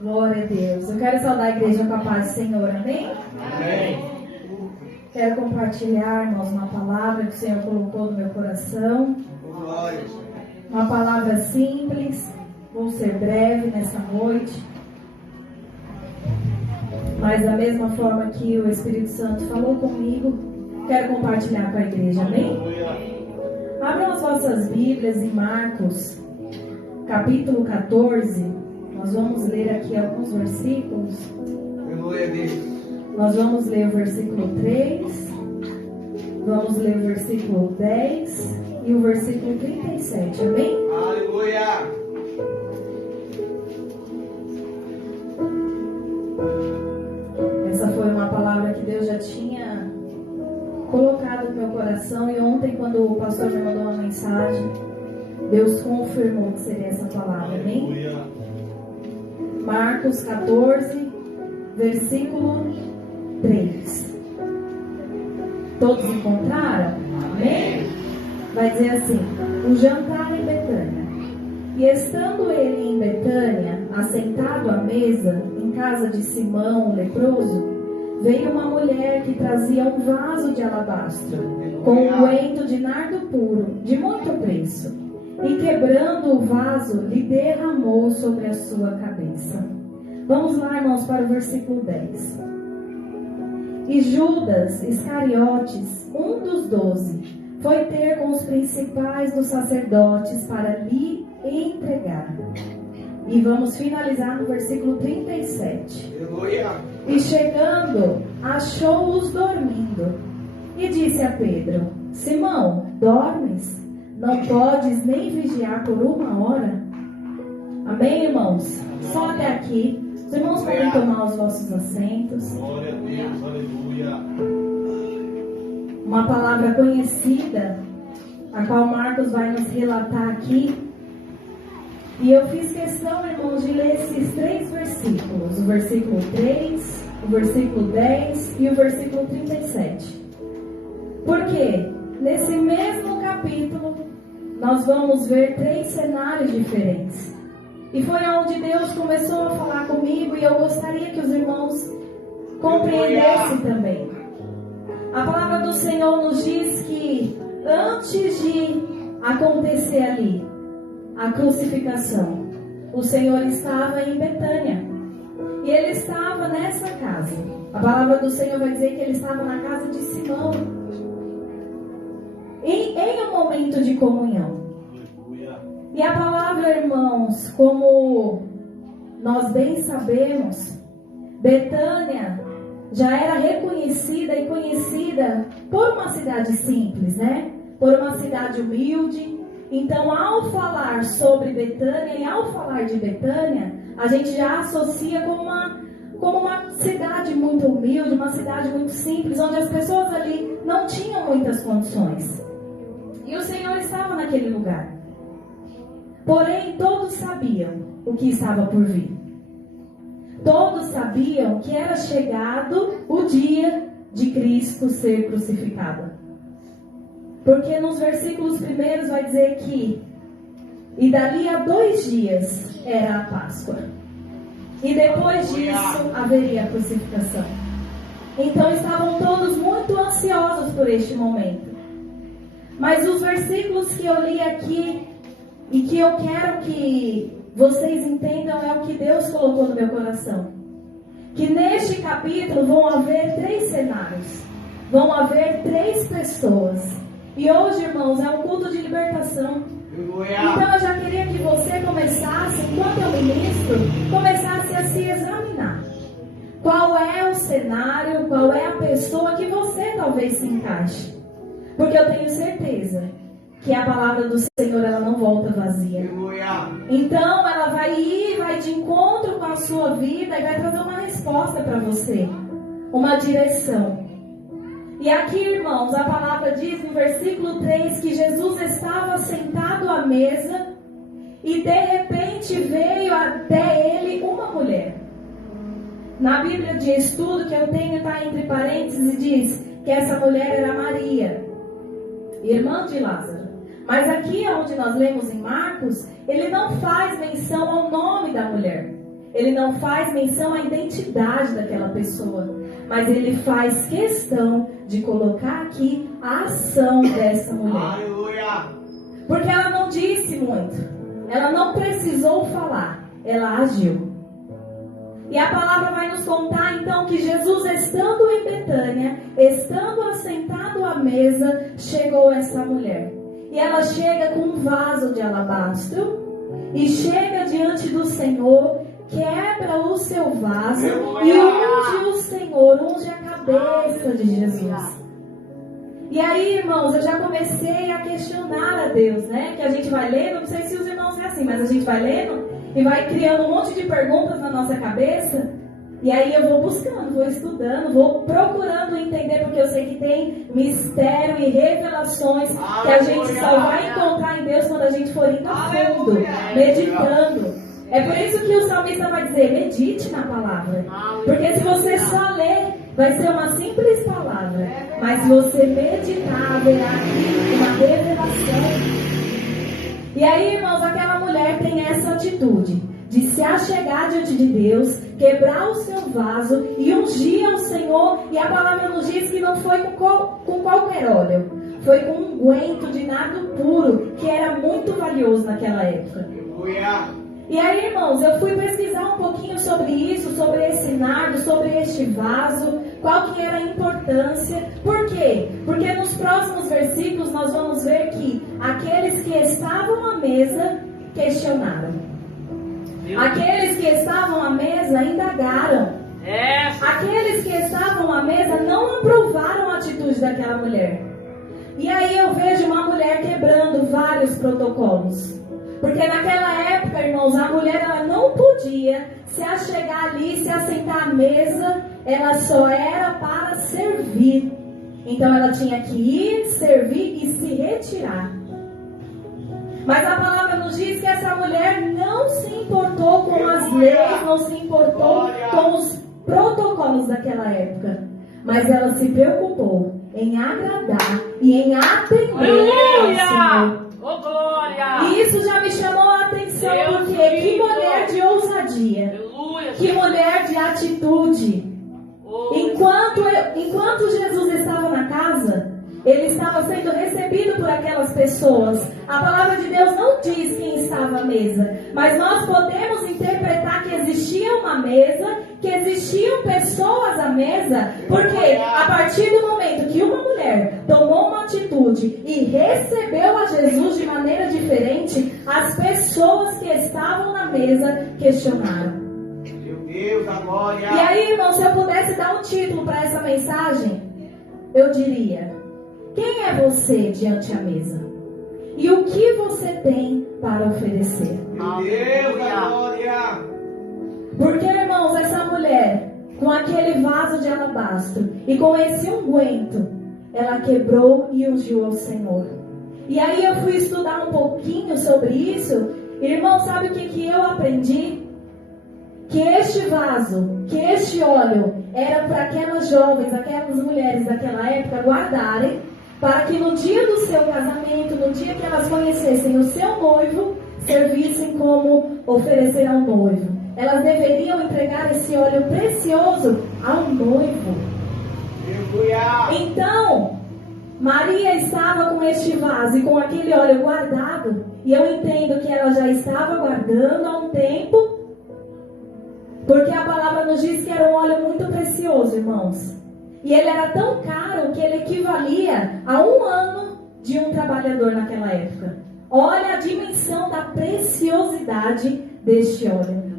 Glória a Deus. Eu quero saudar a igreja com a paz do Senhor, amém? Amém. Quero compartilhar, irmãos, uma palavra que o Senhor colocou no meu coração. Glória. Uma palavra simples, vou ser breve nessa noite. Mas da mesma forma que o Espírito Santo falou comigo, quero compartilhar com a igreja, amém? Abram as vossas Bíblias em Marcos, capítulo 14. Nós vamos ler aqui alguns versículos. Glória a Deus. Nós vamos ler o versículo 3, vamos ler o versículo 10 e o versículo 37, amém? Aleluia. Essa foi uma palavra que Deus já tinha colocado no meu coração, e ontem, quando o pastor me mandou uma mensagem, Deus confirmou que seria essa palavra, amém? Aleluia. Marcos 14, versículo 3. Todos encontraram? Amém? Vai dizer assim: o jantar em Betânia. E estando ele em Betânia, assentado à mesa, em casa de Simão, o leproso, veio uma mulher que trazia um vaso de alabastro, com unguento de nardo puro, de muito preço. E quebrando o vaso, lhe derramou sobre a sua cabeça. Vamos lá, irmãos, para o versículo 10. E Judas Iscariotes, um dos 12, foi ter com os principais dos sacerdotes para lhe entregar. E vamos finalizar no versículo 37. Aleluia. E chegando, achou-os dormindo. E disse a Pedro: Simão, dormes? Não podes nem vigiar por 1 hora? Amém, irmãos? Só até aqui. Os irmãos podem tomar os vossos assentos. Glória a Deus. Aleluia. Uma palavra conhecida, a qual Marcos vai nos relatar aqui. E eu fiz questão, irmãos, de ler esses 3 versículos. O versículo 3, o versículo 10 e o versículo 37. Por quê? Nesse mesmo capítulo, nós vamos ver 3 cenários diferentes. E foi onde Deus começou a falar comigo, e eu gostaria que os irmãos compreendessem também. A palavra do Senhor nos diz que antes de acontecer ali a crucificação, o Senhor estava em Betânia. E ele estava nessa casa. A palavra do Senhor vai dizer que ele estava na casa de Simão. Em um momento de comunhão. E a palavra, irmãos, como nós bem sabemos, Betânia já era reconhecida e conhecida por uma cidade simples, né? Por uma cidade humilde. Então, ao falar sobre Betânia e ao falar de Betânia, a gente já associa como uma cidade muito humilde, uma cidade muito simples, onde as pessoas ali não tinham muitas condições. E o Senhor estava naquele lugar. Porém, todos sabiam o que estava por vir. Todos sabiam que era chegado o dia de Cristo ser crucificado. Porque nos versículos primeiros vai dizer que e dali a 2 dias era a Páscoa. E depois disso haveria a crucificação. Então estavam todos muito ansiosos por este momento. Mas os versículos que eu li aqui e que eu quero que vocês entendam é o que Deus colocou no meu coração. Que neste capítulo vão haver 3 cenários. Vão haver 3 pessoas. E hoje, irmãos, é um culto de libertação. Então eu já queria que você começasse, enquanto eu ministro, começasse a se examinar. Qual é o cenário, qual é a pessoa que você talvez se encaixe. Porque eu tenho certeza que a palavra do Senhor, ela não volta vazia. Então ela vai ir, vai de encontro com a sua vida e vai trazer uma resposta para você. Uma direção. E aqui, irmãos, a palavra diz no versículo 3 que Jesus estava sentado à mesa e de repente veio até ele uma mulher. Na Bíblia de estudo que eu tenho, está entre parênteses, e diz que essa mulher era Maria, irmã de Lázaro. Mas aqui onde nós lemos em Marcos, ele não faz menção ao nome da mulher. ele não faz menção à identidade daquela pessoa, mas ele faz questão de colocar aqui a ação dessa mulher. Aleluia. Porque ela não disse muito, ela não precisou falar, ela agiu. E a palavra vai nos contar então que Jesus, estando em Betânia, estando assentado à mesa, chegou essa mulher. E ela chega com um vaso de alabastro e chega diante do Senhor, quebra o seu vaso e unge o Senhor, unge a cabeça de Jesus. E aí, irmãos, eu já comecei a questionar a Deus, né? Que a gente vai lendo, não sei se os irmãos é assim, mas a gente vai lendo e vai criando um monte de perguntas na nossa cabeça. E aí eu vou buscando, vou estudando, vou procurando entender, porque eu sei que tem mistério e revelações que a gente só vai encontrar em Deus quando a gente for indo a fundo, meditando. É por isso que o salmista vai dizer, medite na palavra. Porque se você só ler, vai ser uma simples palavra. Mas se você meditar, haverá aqui uma revelação. E aí, irmãos, aquela mulher tem essa atitude de se achegar diante de Deus, quebrar o seu vaso e ungir ao Senhor. E a palavra nos diz que não foi com qualquer óleo, foi com um unguento de nardo puro, que era muito valioso naquela época. E aí, irmãos, eu fui pesquisar um pouquinho sobre isso, sobre esse nardo, sobre este vaso, qual que era a importância. Por quê? Porque nos próximos versículos nós vamos ver que aqueles que estavam à mesa questionaram. Aqueles que estavam à mesa indagaram. Aqueles que estavam à mesa não aprovaram a atitude daquela mulher. E aí eu vejo uma mulher quebrando vários protocolos. Porque naquela época, irmãos, a mulher ela não podia se achegar ali, se assentar à mesa, ela só era para servir. Então ela tinha que ir, servir e se retirar. Mas a palavra nos diz que essa mulher não se importou com as leis, não se importou com os protocolos daquela época. Mas ela se preocupou em agradar e em atender ao Senhor. Oh, glória! E isso já me chamou a atenção, porque que mulher de ousadia, que mulher de atitude. Enquanto Jesus estava na casa, ele estava sendo recebido por aquelas pessoas. A palavra de Deus não diz quem estava à mesa, mas nós podemos interpretar que existia uma mesa, que existiam pessoas à mesa, porque a partir do momento que uma mulher tomou uma atitude e recebeu a Jesus de maneira diferente, as pessoas que estavam na mesa questionaram. Meu Deus, a glória. E aí, irmão, se eu pudesse dar um título para essa mensagem, eu diria: quem é você diante da mesa? E o que você tem para oferecer? Meu Deus, a glória. Porque, irmãos, essa mulher, com aquele vaso de alabastro e com esse unguento, ela quebrou e ungiu ao Senhor. E aí eu fui estudar um pouquinho sobre isso. Irmão, sabe o que eu aprendi? Que este vaso, que este óleo, era para aquelas jovens, aquelas mulheres daquela época guardarem, para que no dia do seu casamento, no dia que elas conhecessem o seu noivo, servissem como oferecer ao noivo. Elas deveriam entregar esse óleo precioso ao noivo. Então, Maria estava com este vaso e com aquele óleo guardado, e eu entendo que ela já estava guardando há um tempo, porque a palavra nos diz que era um óleo muito precioso, irmãos. E ele era tão caro que ele equivalia a 1 ano de um trabalhador naquela época. Olha a dimensão da preciosidade deste óleo.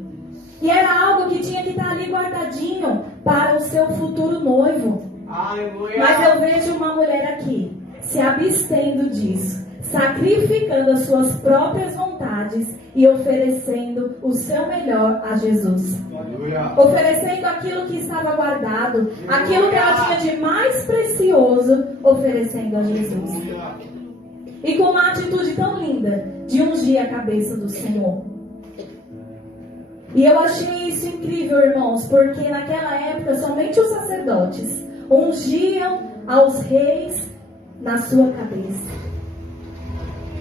E era algo que tinha que estar ali guardadinho para o seu futuro noivo. Aleluia. Mas eu vejo uma mulher aqui se abstendo disso, sacrificando as suas próprias vontades e oferecendo o seu melhor a Jesus. Aleluia. Oferecendo aquilo que estava guardado, aquilo que ela tinha de mais precioso, oferecendo a Jesus. E com uma atitude tão linda de ungir a cabeça do Senhor. E eu achei isso incrível, irmãos, porque naquela época somente os sacerdotes ungiam aos reis na sua cabeça.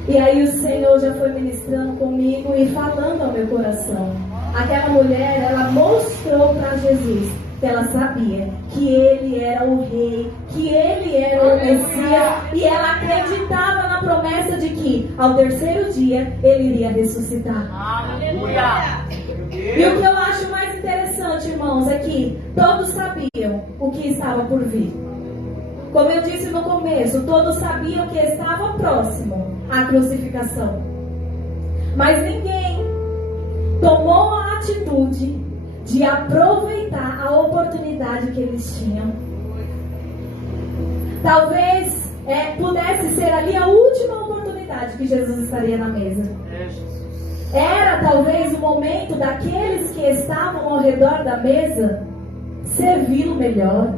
E aí o Senhor já foi ministrando comigo e falando ao meu coração. aquela mulher, ela mostrou para Jesus que ela sabia que ele era o rei, que ele era o Messias, e ela acreditava na promessa de que ao terceiro dia ele iria ressuscitar. Aleluia! E o que eu acho mais interessante, irmãos, é que todos sabiam o que estava por vir. Como eu disse no começo, todos sabiam que estava próximo à crucificação. Mas ninguém tomou a atitude de aproveitar a oportunidade que eles tinham. Talvez pudesse ser ali a última oportunidade que Jesus estaria na mesa. Era talvez o momento daqueles que estavam ao redor da mesa servi-lo melhor,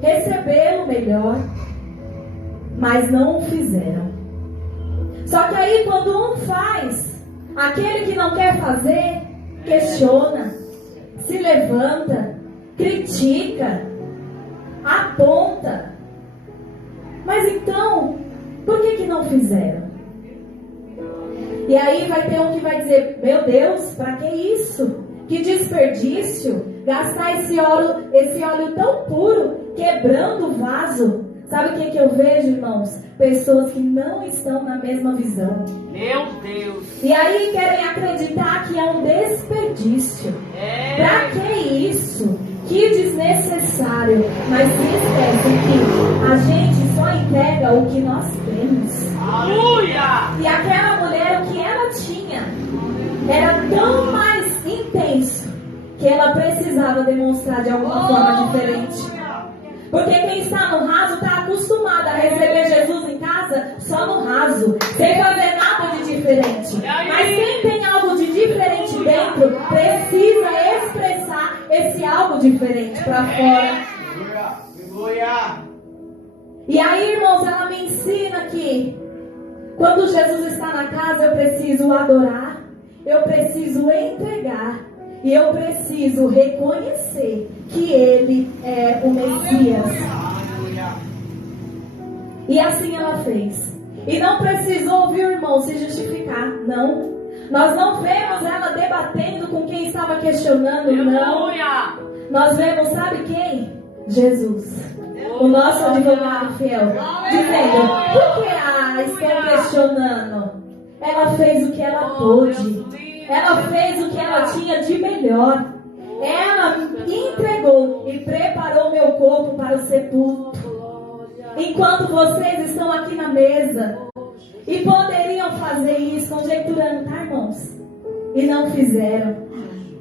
recebê-lo melhor, mas não o fizeram. Só que aí quando um faz, aquele que não quer fazer, questiona, se levanta, critica, aponta. Mas então, por que não fizeram? E aí vai ter um que vai dizer: meu Deus, para que isso? Que desperdício, gastar esse óleo tão puro, quebrando o vaso. Sabe o que eu vejo, irmãos? Pessoas que não estão na mesma visão. Meu Deus! E aí querem acreditar que é um desperdício. Pra que isso? Que desnecessário. Mas se esquecem que a gente só entrega o que nós temos. Aleluia! E aquela mulher, o que ela tinha era tão mais intenso que ela precisava demonstrar de alguma forma diferente. Porque quem está no raso está acostumado a receber Jesus em casa só no raso, sem fazer nada de diferente. Mas quem tem algo de diferente dentro precisa expressar esse algo diferente para fora. E aí, irmãos, ela me ensina que quando Jesus está na casa, eu preciso adorar, eu preciso entregar. E eu preciso reconhecer que Ele é o Messias. E assim ela fez. E não precisou, viu, irmão, se justificar. Não. Nós não vemos ela debatendo com quem estava questionando. Não. Nós vemos, sabe quem? Jesus. O nosso advogado fiel. Dizendo: por que estão questionando? Ela fez o que ela pôde. Ela fez o que ela tinha de melhor. Ela entregou e preparou meu corpo para o sepulcro. Enquanto vocês estão aqui na mesa e poderiam fazer isso conjecturando, tá, irmãos? E não fizeram.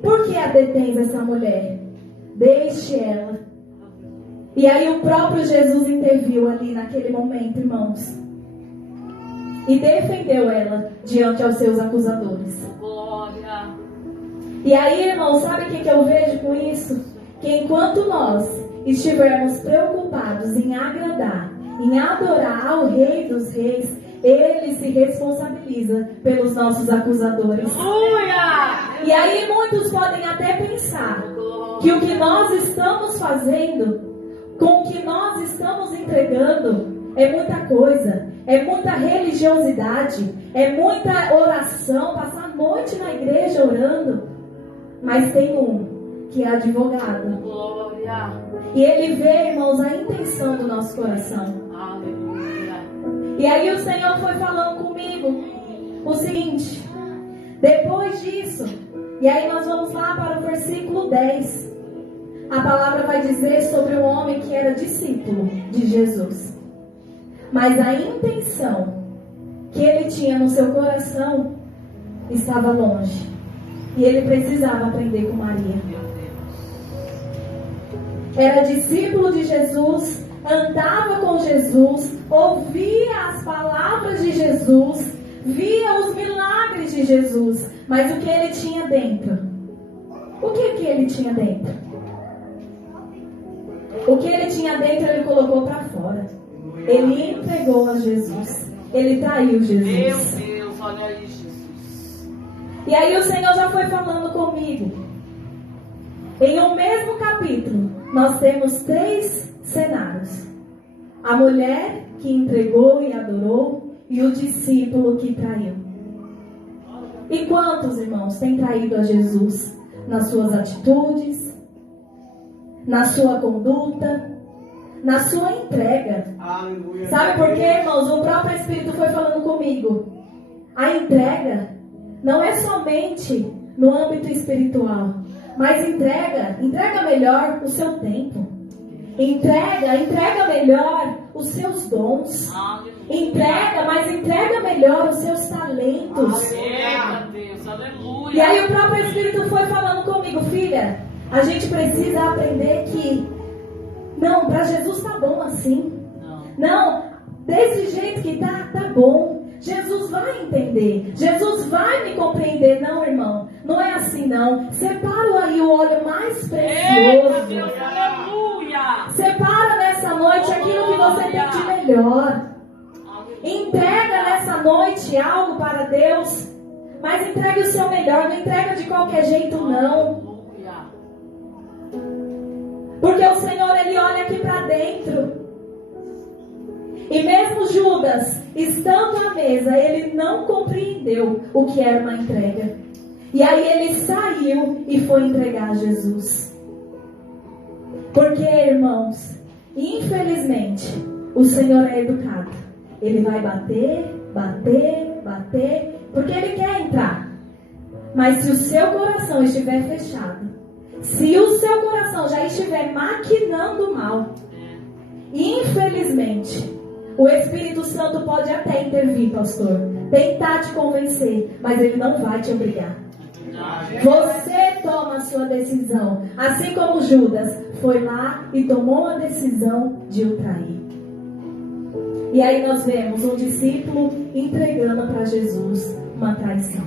Por que a detens essa mulher? Deixe ela. E aí o próprio Jesus interviu ali naquele momento, irmãos, e defendeu ela diante aos seus acusadores. Glória. E aí, irmão, sabe o que eu vejo com isso? Que enquanto nós estivermos preocupados em agradar, em adorar ao Rei dos Reis, Ele se responsabiliza pelos nossos acusadores. Glória. E aí muitos podem até pensar que o que nós estamos fazendo, com o que nós estamos entregando, é muita coisa, é muita religiosidade, é muita oração, passar a noite na igreja orando. Mas tem um que é advogado. Glória. E ele vê, irmãos, a intenção do nosso coração. Aleluia. E aí o Senhor foi falando comigo o seguinte: depois disso, e aí nós vamos lá para o versículo 10. A palavra vai dizer sobre um homem que era discípulo de Jesus. Mas a intenção que ele tinha no seu coração estava longe. E ele precisava aprender com Maria. Era discípulo de Jesus, andava com Jesus, ouvia as palavras de Jesus, via os milagres de Jesus. Mas o que ele tinha dentro? O que ele tinha dentro? O que ele tinha dentro ele colocou para fora. Ele entregou a Jesus. Ele traiu Jesus. Meu Deus, olha aí, Jesus. E aí o Senhor já foi falando comigo. Em um mesmo capítulo, nós temos 3 cenários. A mulher que entregou e adorou, e o discípulo que traiu. E quantos, irmãos, têm traído a Jesus nas suas atitudes, na sua conduta, na sua entrega? Aleluia. Sabe por quê, irmãos? O próprio Espírito foi falando comigo. A entrega não é somente no âmbito espiritual, mas entrega melhor o seu tempo. Entrega melhor os seus dons. Entrega melhor os seus talentos. Eita, Deus, aleluia. E aí o próprio Espírito foi falando comigo, filha, a gente precisa aprender que não, para Jesus tá bom assim. Não, desse jeito que tá bom. Jesus vai entender, Jesus vai me compreender. Não, irmão, não é assim não. Separa aí o óleo mais Eita, precioso. Deus, aleluia. Separa nessa noite aquilo que você tem de melhor. Entrega nessa noite algo para Deus, mas entregue o seu melhor, não entrega de qualquer jeito não. Porque o Senhor, Ele olha aqui para dentro. E mesmo Judas, estando à mesa, ele não compreendeu o que era uma entrega. E aí ele saiu e foi entregar a Jesus. Porque, irmãos, infelizmente, o Senhor é educado. Ele vai bater, porque Ele quer entrar. Mas se o seu coração estiver fechado, se o seu coração já estiver maquinando mal, infelizmente, o Espírito Santo pode até intervir, pastor, tentar te convencer, mas ele não vai te obrigar. Você toma a sua decisão, assim como Judas foi lá e tomou a decisão de o trair. E aí nós vemos um discípulo entregando para Jesus uma traição.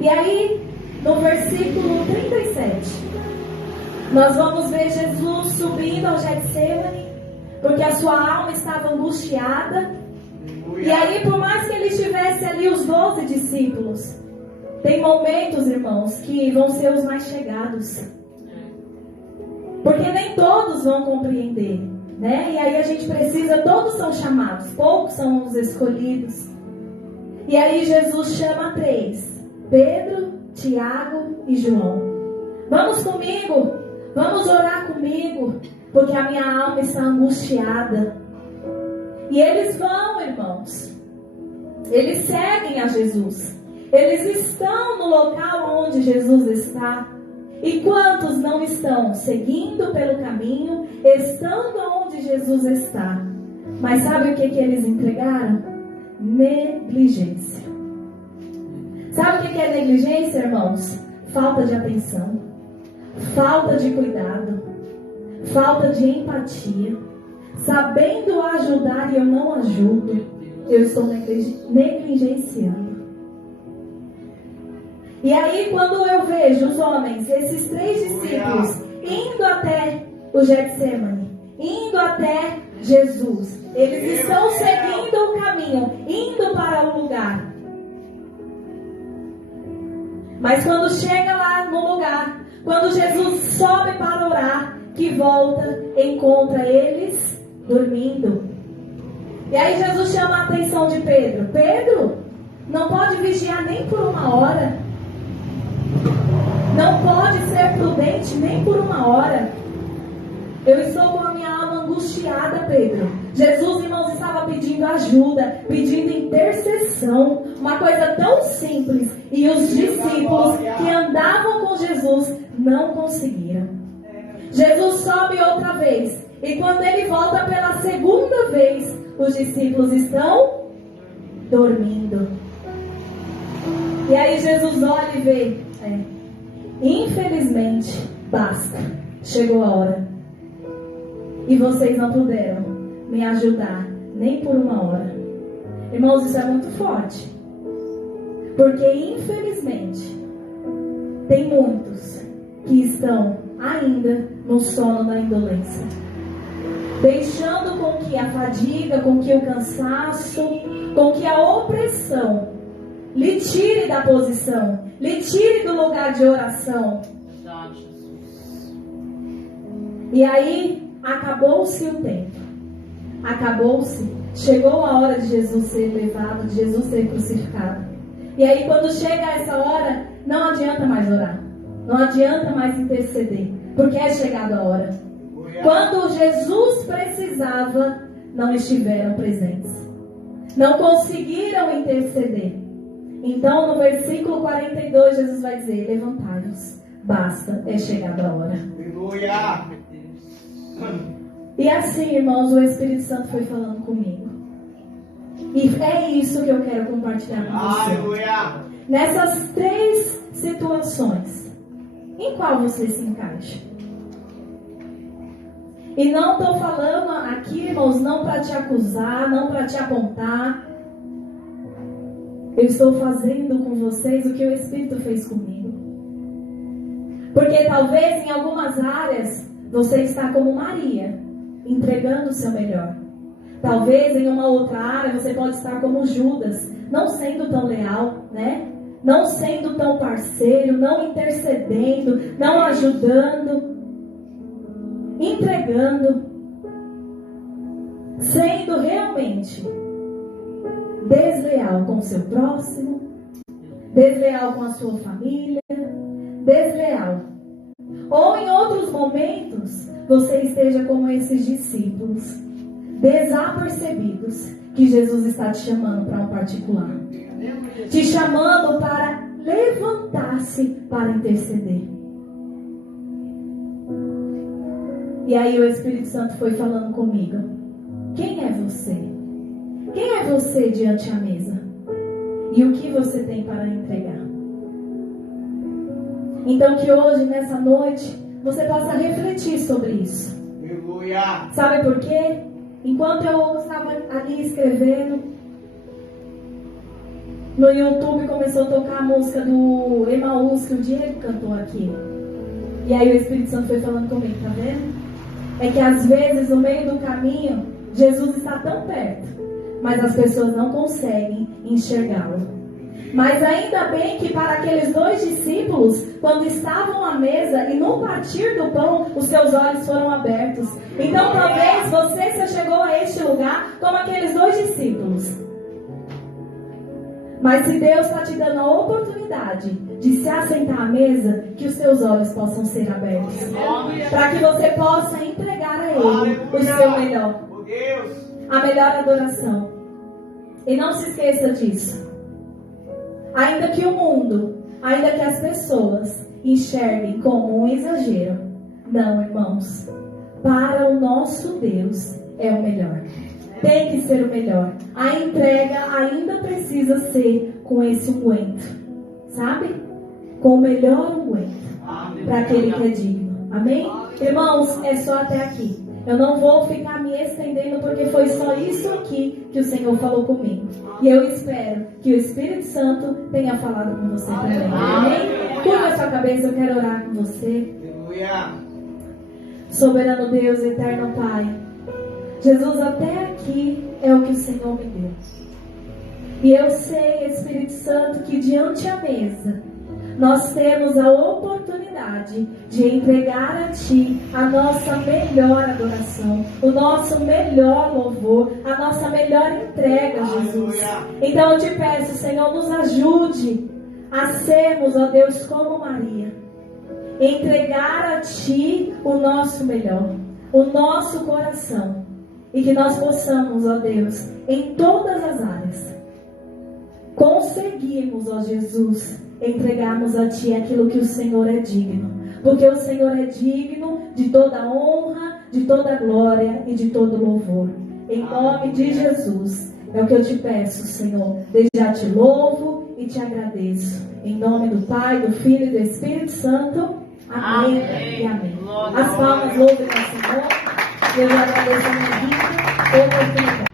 E aí, no versículo 37, nós vamos ver Jesus subindo ao Getsemane, porque a sua alma estava angustiada. E aí, por mais que ele estivesse ali, os 12 discípulos, tem momentos, irmãos, que vão ser os mais chegados. Porque nem todos vão compreender, né? E aí a gente precisa, todos são chamados, poucos são os escolhidos. E aí Jesus chama 3, Pedro, Tiago e João. Vamos comigo, vamos orar comigo, porque a minha alma está angustiada. E eles vão, irmãos. Eles seguem a Jesus. Eles estão no local onde Jesus está. E quantos não estão seguindo pelo caminho, estando onde Jesus está? Mas sabe o que eles entregaram? Negligência. Sabe o que é negligência, irmãos? Falta de atenção, falta de cuidado, falta de empatia, sabendo ajudar e eu não ajudo, eu estou negligenciando. E aí, quando eu vejo os homens, esses 3 discípulos, indo até o Getsemane, indo até Jesus, eles estão seguindo o caminho, indo para o lugar. Mas quando chega lá no lugar, quando Jesus sobe para orar, que volta, encontra eles dormindo. E aí Jesus chama a atenção de Pedro. Pedro, não pode vigiar nem por 1 hora. Não pode ser prudente nem por 1 hora. Eu estou com a minha alma angustiada, Pedro. Jesus, irmãos, estava pedindo ajuda, pedindo intercessão. Uma coisa tão simples. E os discípulos que andavam com Jesus não conseguiram. Jesus sobe outra vez. E quando ele volta pela segunda vez, os discípulos estão dormindo. E aí Jesus olha e vê. Infelizmente, basta. Chegou a hora. E vocês não puderam me ajudar nem por 1 hora. Irmãos, isso é muito forte. Porque infelizmente tem muitos que estão ainda no sono da indolência, deixando com que a fadiga, com que o cansaço, com que a opressão lhe tire da posição, lhe tire do lugar de oração. E aí acabou-se o tempo, acabou-se, chegou a hora de Jesus ser levado, de Jesus ser crucificado. E aí quando chega essa hora, não adianta mais orar. Não adianta mais interceder. Porque é chegada a hora. Quando Jesus precisava, não estiveram presentes. Não conseguiram interceder. Então no versículo 42 Jesus vai dizer: levantai-vos, basta, é chegada a hora. Aleluia. E assim, irmãos, o Espírito Santo foi falando comigo. E é isso que eu quero compartilhar com você. Aleluia. Nessas 3 situações, em qual você se encaixa? E não estou falando aqui, irmãos, não para te acusar, não para te apontar. Eu estou fazendo com vocês o que o Espírito fez comigo. Porque talvez em algumas áreas você está como Maria, entregando o seu melhor. Talvez em uma outra área você pode estar como Judas, não sendo tão leal, né? Não sendo tão parceiro, não intercedendo, não ajudando, entregando, sendo realmente desleal com o seu próximo, desleal com a sua família, desleal. Ou em outros momentos você esteja como esses discípulos, desapercebidos, que Jesus está te chamando para um particular, te chamando para levantar-se para interceder. E aí o Espírito Santo foi falando comigo: quem é você? Quem é você diante da mesa? E o que você tem para entregar? Então que hoje, nessa noite, você possa refletir sobre isso. Aleluia. Sabe por quê? Enquanto eu estava ali escrevendo, no YouTube começou a tocar a música do Emaús, que o Diego cantou aqui. E aí o Espírito Santo foi falando comigo, tá vendo? É que às vezes no meio do caminho, Jesus está tão perto, mas as pessoas não conseguem enxergá-lo. Mas ainda bem que para aqueles 2 discípulos, quando estavam à mesa e no partir do pão, os seus olhos foram abertos. Então talvez você se chegou a este lugar como aqueles 2 discípulos. Mas se Deus está te dando a oportunidade de se assentar à mesa, que os seus olhos possam ser abertos. Para que você possa entregar a Ele o seu melhor. A melhor adoração. E não se esqueça disso. Ainda que o mundo, ainda que as pessoas enxerguem como um exagero, não, irmãos, para o nosso Deus é o melhor. Tem que ser o melhor. A entrega ainda precisa ser com esse unguento, sabe? Com o melhor unguento, para aquele que é digno. Amém? Irmãos, é só até aqui. Eu não vou ficar me estendendo, porque foi só isso aqui que o Senhor falou comigo. E eu espero que o Espírito Santo tenha falado com você também. Amém? Curva a sua cabeça, eu quero orar com você. Soberano Deus, eterno Pai, Jesus, até aqui é o que o Senhor me deu. E eu sei, Espírito Santo, que diante da mesa nós temos a oportunidade de entregar a Ti a nossa melhor adoração, o nosso melhor louvor, a nossa melhor entrega, Jesus. Então eu te peço, Senhor, nos ajude a sermos, ó Deus, como Maria, entregar a Ti o nosso melhor, o nosso coração, e que nós possamos, ó Deus, em todas as áreas, conseguirmos, ó Jesus, entregarmos a Ti aquilo que o Senhor é digno. Porque o Senhor é digno de toda honra, de toda glória e de todo louvor. Em nome de Jesus, é o que eu te peço, Senhor. Desde já te louvo e te agradeço. Em nome do Pai, do Filho e do Espírito Santo. Amém, amém. E amém. As palmas louvem ao Senhor. Eu agradeço a minha vida, oportunidade.